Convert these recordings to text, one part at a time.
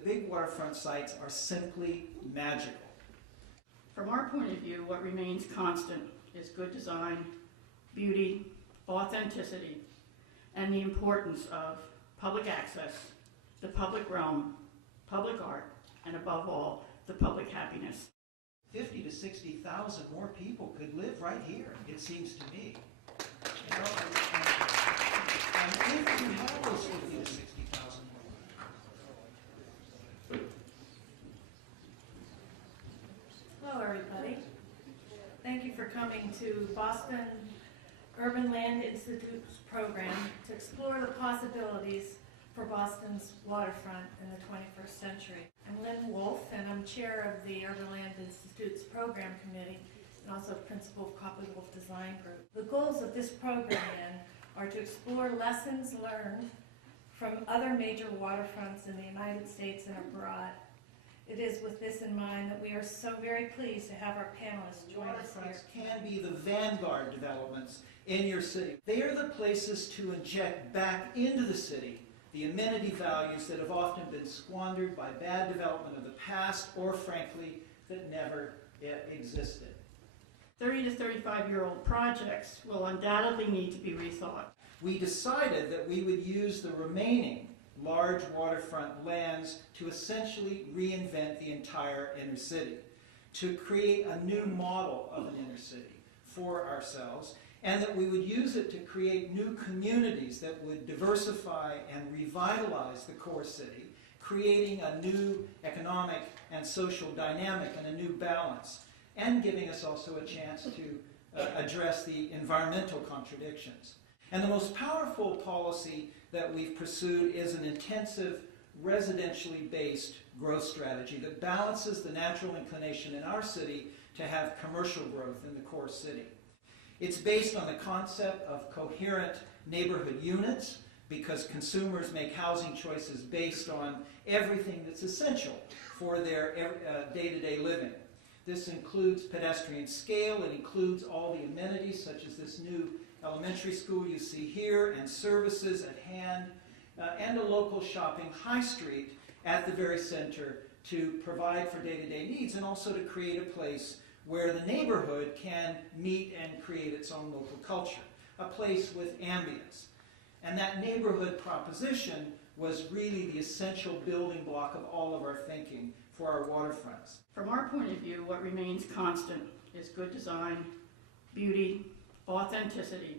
that big waterfront sites are simply magical. From our point of view, what remains constant is good design, beauty, authenticity, and the importance of public access, the public realm, public art, and above all, the public happiness. 50 to 60,000 more people could live right here, it seems to me. You know, and if you have those 50 to 60,000 more. Hello, everybody. Thank you for coming to Boston Urban Land Institute's program to explore the possibilities for Boston's waterfront in the 21st century. I'm Lynn Wolfe, and I'm chair of the Urban Land Institute's program committee and also principal of Copley Wolfe Design Group. The goals of this program, then, are to explore lessons learned from other major waterfronts in the United States and abroad. It is with this in mind that we are so very pleased to have our panelists join us here. Waterfronts can be the vanguard developments in your city. They are the places to inject back into the city the amenity values that have often been squandered by bad development of the past, or frankly, that never existed. 30 to 35-year-old projects will undoubtedly need to be rethought. We decided that we would use the remaining large waterfront lands to essentially reinvent the entire inner city, to create a new model of an inner city for ourselves, and that we would use it to create new communities that would diversify and revitalize the core city, creating a new economic and social dynamic and a new balance, and giving us also a chance to address the environmental contradictions. And the most powerful policy that we've pursued is an intensive, residentially based growth strategy that balances the natural inclination in our city to have commercial growth in the core city. It's based on the concept of coherent neighborhood units, because consumers make housing choices based on everything that's essential for their day-to-day living. This includes pedestrian scale, it includes all the amenities such as this new elementary school you see here, and services at hand, and a local shopping high street at the very center to provide for day-to-day needs, and also to create a place where the neighborhood can meet and create its own local culture, a place with ambience. And that neighborhood proposition was really the essential building block of all of our thinking for our waterfronts. From our point of view, what remains constant is good design, beauty, authenticity,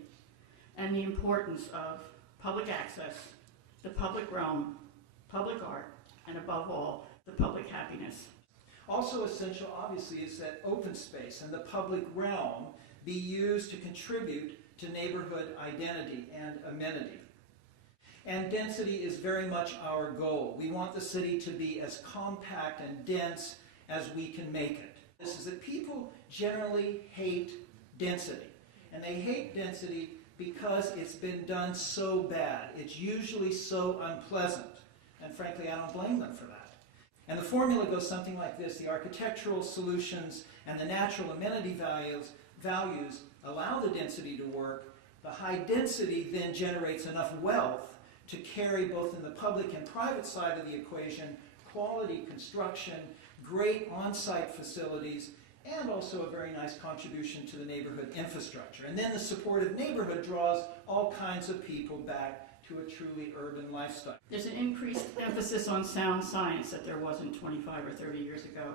and the importance of public access, the public realm, public art, and above all, the public happiness. Also essential, obviously, is that open space and the public realm be used to contribute to neighborhood identity and amenity. And density is very much our goal. We want the city to be as compact and dense as we can make it. This is that people generally hate density. And they hate density because it's been done so bad. It's usually so unpleasant. And frankly, I don't blame them for that. And the formula goes something like this: the architectural solutions and the natural amenity values allow the density to work. The high density then generates enough wealth to carry, both in the public and private side of the equation, quality construction, great on-site facilities, and also a very nice contribution to the neighborhood infrastructure. And then the supportive neighborhood draws all kinds of people back to a truly urban lifestyle. There's an increased emphasis on sound science that there wasn't 25 or 30 years ago.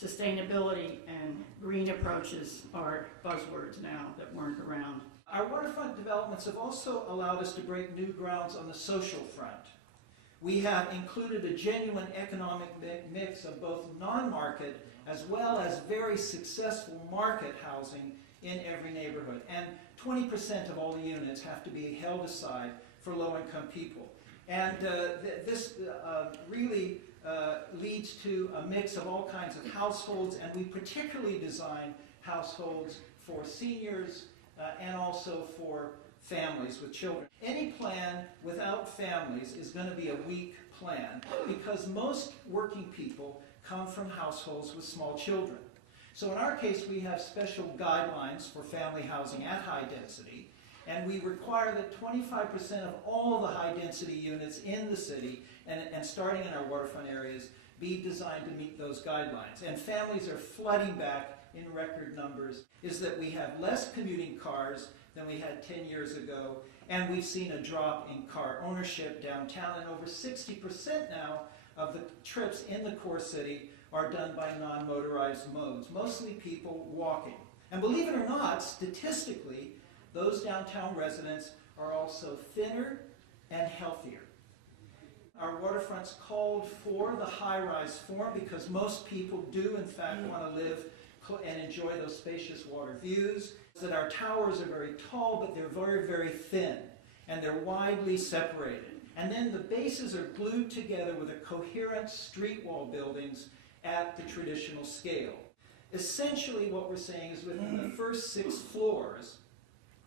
Sustainability and green approaches are buzzwords now that weren't around. Our waterfront developments have also allowed us to break new grounds on the social front. We have included a genuine economic mix of both non-market as well as very successful market housing in every neighborhood. And 20% of all the units have to be held aside for low-income people. And this really leads to a mix of all kinds of households, and we particularly design households for seniors and also for families with children. Any plan without families is going to be a weak plan, because most working people come from households with small children. So in our case, we have special guidelines for family housing at high density, And we require that 25% of all the high-density units in the city, and starting in our waterfront areas, be designed to meet those guidelines. And families are flooding back in record numbers, is that we have less commuting cars than we had 10 years ago, and we've seen a drop in car ownership downtown, and over 60% now of the trips in the core city are done by non-motorized modes, mostly people walking. And believe it or not, statistically, those downtown residents are also thinner and healthier. Our waterfronts called for the high-rise form because most people do, in fact, want to live and enjoy those spacious water views. That our towers are very tall, but they're very, very thin, and they're widely separated. And then the bases are glued together with a coherent street wall buildings at the traditional scale. Essentially what we're saying is within the first 6 floors,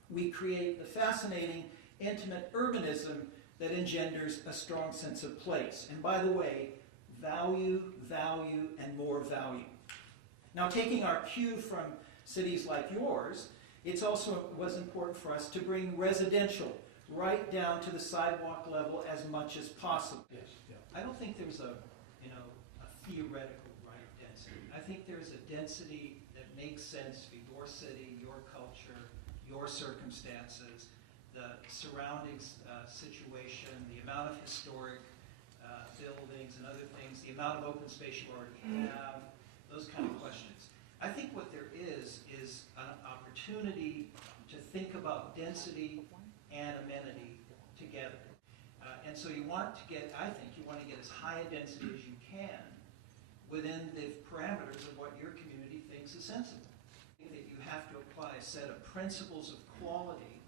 we create the fascinating, intimate urbanism that engenders a strong sense of place. And by the way, value, value, and more value. Now, taking our cue from cities like yours, it also was important for us to bring residential right down to the sidewalk level as much as possible. Yes. Yeah. I don't think there's a theoretical right density. I think there's a density that makes sense for your city, your culture, your circumstances, the surrounding situation, the amount of historic buildings and other things, the amount of open space you already have, those kind of questions. I think what there is an opportunity to think about density and amenity together. And so you want to get, I think, you want to get as high a density as you can within the parameters of what your community thinks is sensible. I think that you have to apply a set of principles of quality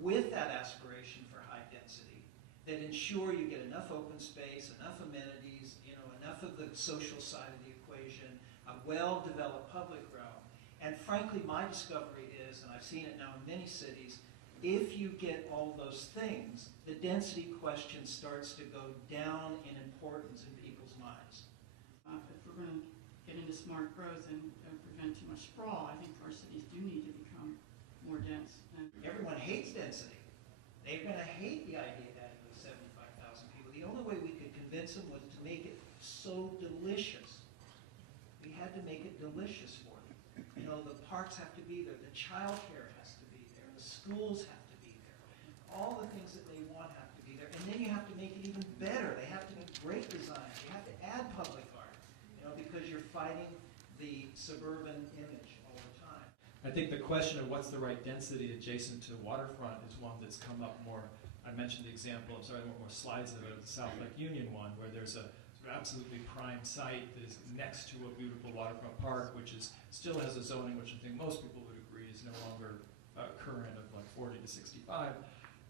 with that aspiration for high density that ensure you get enough open space, enough amenities, enough of the social side of the equation, a well-developed public realm. And frankly, my discovery is, and I've seen it now in many cities, if you get all those things, the density question starts to go down in importance in people's minds. If we're going to get into smart growth and prevent too much sprawl, I think our cities do need to become more dense. And everyone hates density. They're going to hate the idea of adding those 75,000 people. The only way we could convince them was to make it so delicious. We had to make it delicious for them. The parks have to be there, the child care has to be there, the schools have to be there. All the things that they want have to be there. And then you have to make it even better. They have to make great designs. You have to add public art, because you're fighting the suburban image all the time. I think the question of what's the right density adjacent to waterfront is one that's come up more. I mentioned the example, I'm sorry, more slides of it, the South Lake Union one, where there's a absolutely prime site that is next to a beautiful waterfront park, which still has a zoning which I think most people would agree is no longer current, of like 40 to 65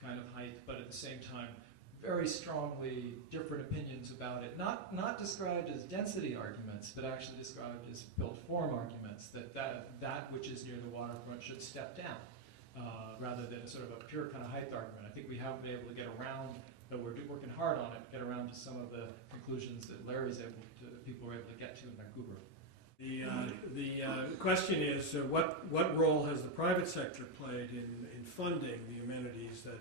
kind of height, but at the same time very strongly different opinions about it, not described as density arguments, but actually described as built form arguments, that which is near the waterfront should step down, rather than a sort of a pure kind of height argument. I think we haven't been able to get around, though we're working hard on it, get around to some of the conclusions that people were able to get to in Vancouver. The question is, what role has the private sector played in funding the amenities that